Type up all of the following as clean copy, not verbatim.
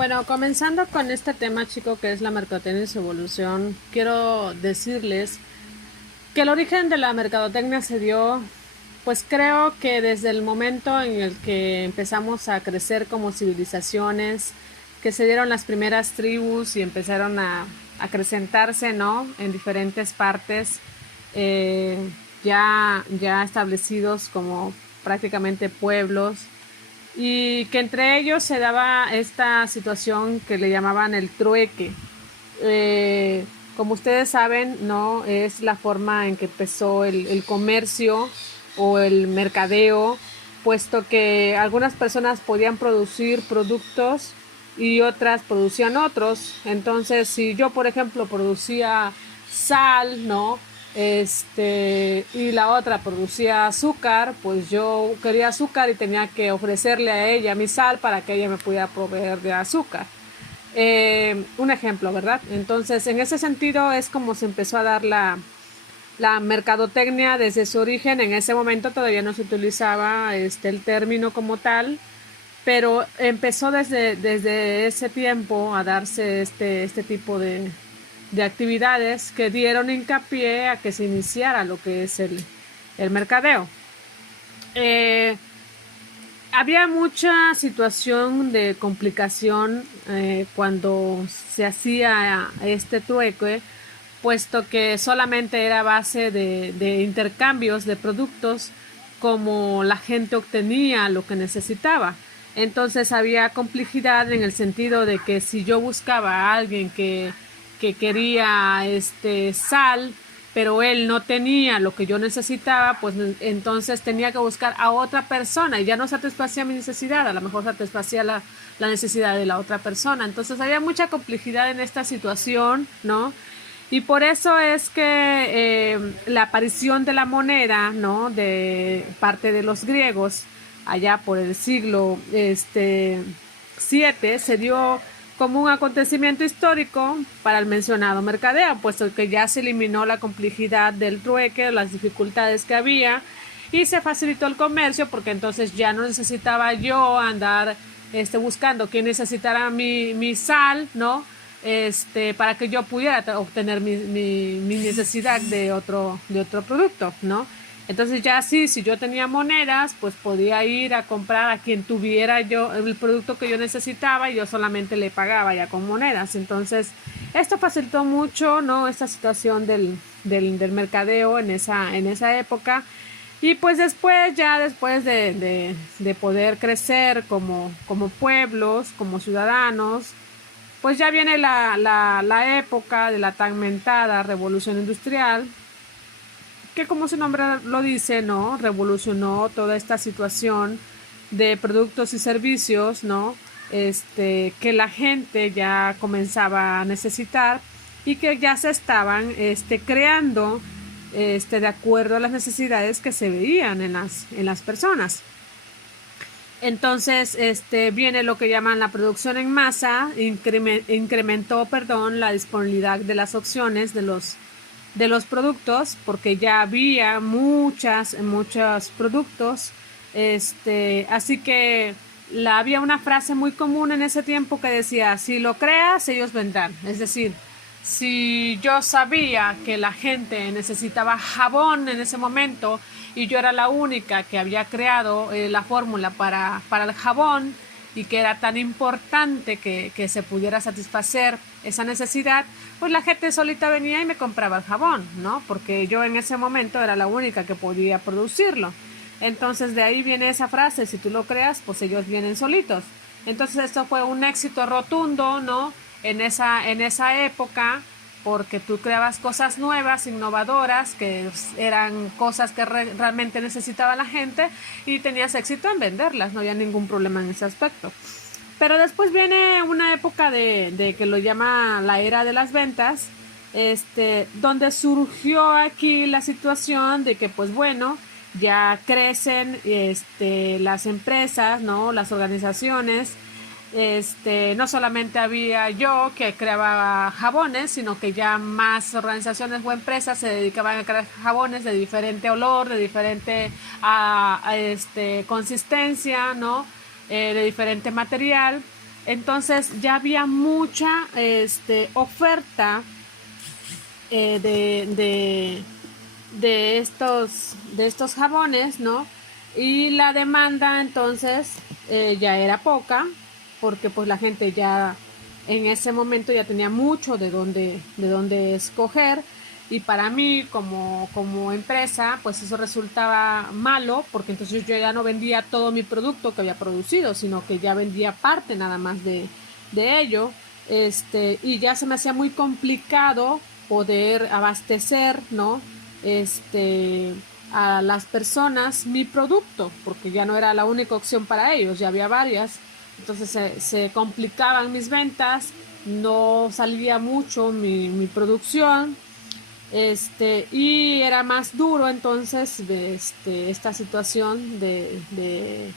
Bueno, comenzando con este tema, chico, que es la mercadotecnia y su evolución, quiero decirles que el origen de la mercadotecnia se dio, pues creo que desde el momento en el que empezamos a crecer como civilizaciones, que se dieron las primeras tribus y empezaron a acrecentarse, ¿no? En diferentes partes, eh, ya establecidos como prácticamente pueblos, y que entre ellos se daba esta situación que le llamaban el trueque. Como ustedes saben, no es la forma en que empezó el comercio o el mercadeo, puesto que algunas personas podían producir productos y otras producían otros. Entonces, si yo, por ejemplo, producía sal, ¿no? Y la otra producía azúcar, pues yo quería azúcar y tenía que ofrecerle a ella mi sal para que ella me pudiera proveer de azúcar. Un ejemplo, ¿verdad? Entonces, en ese sentido es como se empezó a dar la mercadotecnia desde su origen. En ese momento todavía no se utilizaba el término como tal, pero empezó desde ese tiempo a darse este tipo de actividades que dieron hincapié a que se iniciara lo que es el mercadeo. Eh, Había mucha situación de complicación cuando se hacía este trueque, puesto que solamente era base de intercambios de productos como la gente obtenía lo que necesitaba. Entonces había complejidad en el sentido de que si yo buscaba a alguien que quería sal, pero él no tenía lo que yo necesitaba, pues entonces tenía que buscar a otra persona y ya no satisfacía mi necesidad, a lo mejor satisfacía la necesidad de la otra persona. Entonces había mucha complejidad en esta situación, ¿no? Y por eso es que la aparición de la moneda, ¿no? De parte de los griegos, allá por el siglo VII, se dio como un acontecimiento histórico para el mencionado mercadeo, puesto que ya se eliminó la complejidad del trueque, las dificultades que había, y se facilitó el comercio, porque entonces ya no necesitaba yo andar buscando quién necesitara mi sal, ¿no? Para que yo pudiera obtener mi necesidad de otro producto, ¿no? Entonces ya sí, si yo tenía monedas, pues podía ir a comprar a quien tuviera yo el producto que yo necesitaba y yo solamente le pagaba ya con monedas. Entonces esto facilitó mucho, ¿no? Esta situación del mercadeo en esa época. Y pues después, ya después de poder crecer como pueblos, como ciudadanos, pues ya viene la época de la tan mentada revolución industrial, que como su nombre lo dice, ¿no? Revolucionó toda esta situación de productos y servicios, ¿no? Que la gente ya comenzaba a necesitar y que ya se estaban creando de acuerdo a las necesidades que se veían en las personas. Entonces, viene lo que llaman la producción en masa, incrementó, perdón, la disponibilidad de las opciones de los productos, porque ya había muchos productos. Así que había una frase muy común en ese tiempo que decía: si lo creas, ellos vendrán. Es decir, si yo sabía que la gente necesitaba jabón en ese momento y yo era la única que había creado la fórmula para el jabón, y que era tan importante que se pudiera satisfacer esa necesidad, pues la gente solita venía y me compraba el jabón, ¿no? Porque yo en ese momento era la única que podía producirlo. Entonces de ahí viene esa frase: si tú lo creas, pues ellos vienen solitos. Entonces esto fue un éxito rotundo, ¿no? En esa época, porque tú creabas cosas nuevas, innovadoras, que eran cosas que realmente necesitaba la gente, y tenías éxito en venderlas, no había ningún problema en ese aspecto. Pero después viene una época de que lo llama la era de las ventas, donde surgió aquí la situación de que, pues bueno, ya crecen las empresas, ¿no? Las organizaciones. No solamente había yo que creaba jabones, sino que ya más organizaciones o empresas se dedicaban a crear jabones de diferente olor, de diferente consistencia, ¿no? De diferente material. Entonces ya había mucha oferta de, de estos jabones, ¿no? Y la demanda entonces ya era poca, porque pues la gente ya en ese momento ya tenía mucho de dónde escoger. Y para mí como empresa, pues eso resultaba malo, porque entonces yo ya no vendía todo mi producto que había producido, sino que ya vendía parte nada más de ello. Y ya se me hacía muy complicado poder abastecer, ¿no? Este, a las personas mi producto, porque ya no era la única opción para ellos, ya había varias. Entonces se complicaban mis ventas, no salía mucho mi producción, y era más duro entonces esta situación de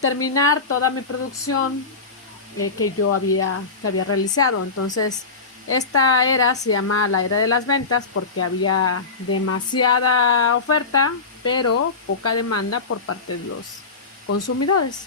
terminar toda mi producción que había realizado. Entonces, esta era se llama la era de las ventas porque había demasiada oferta, pero poca demanda por parte de los consumidores.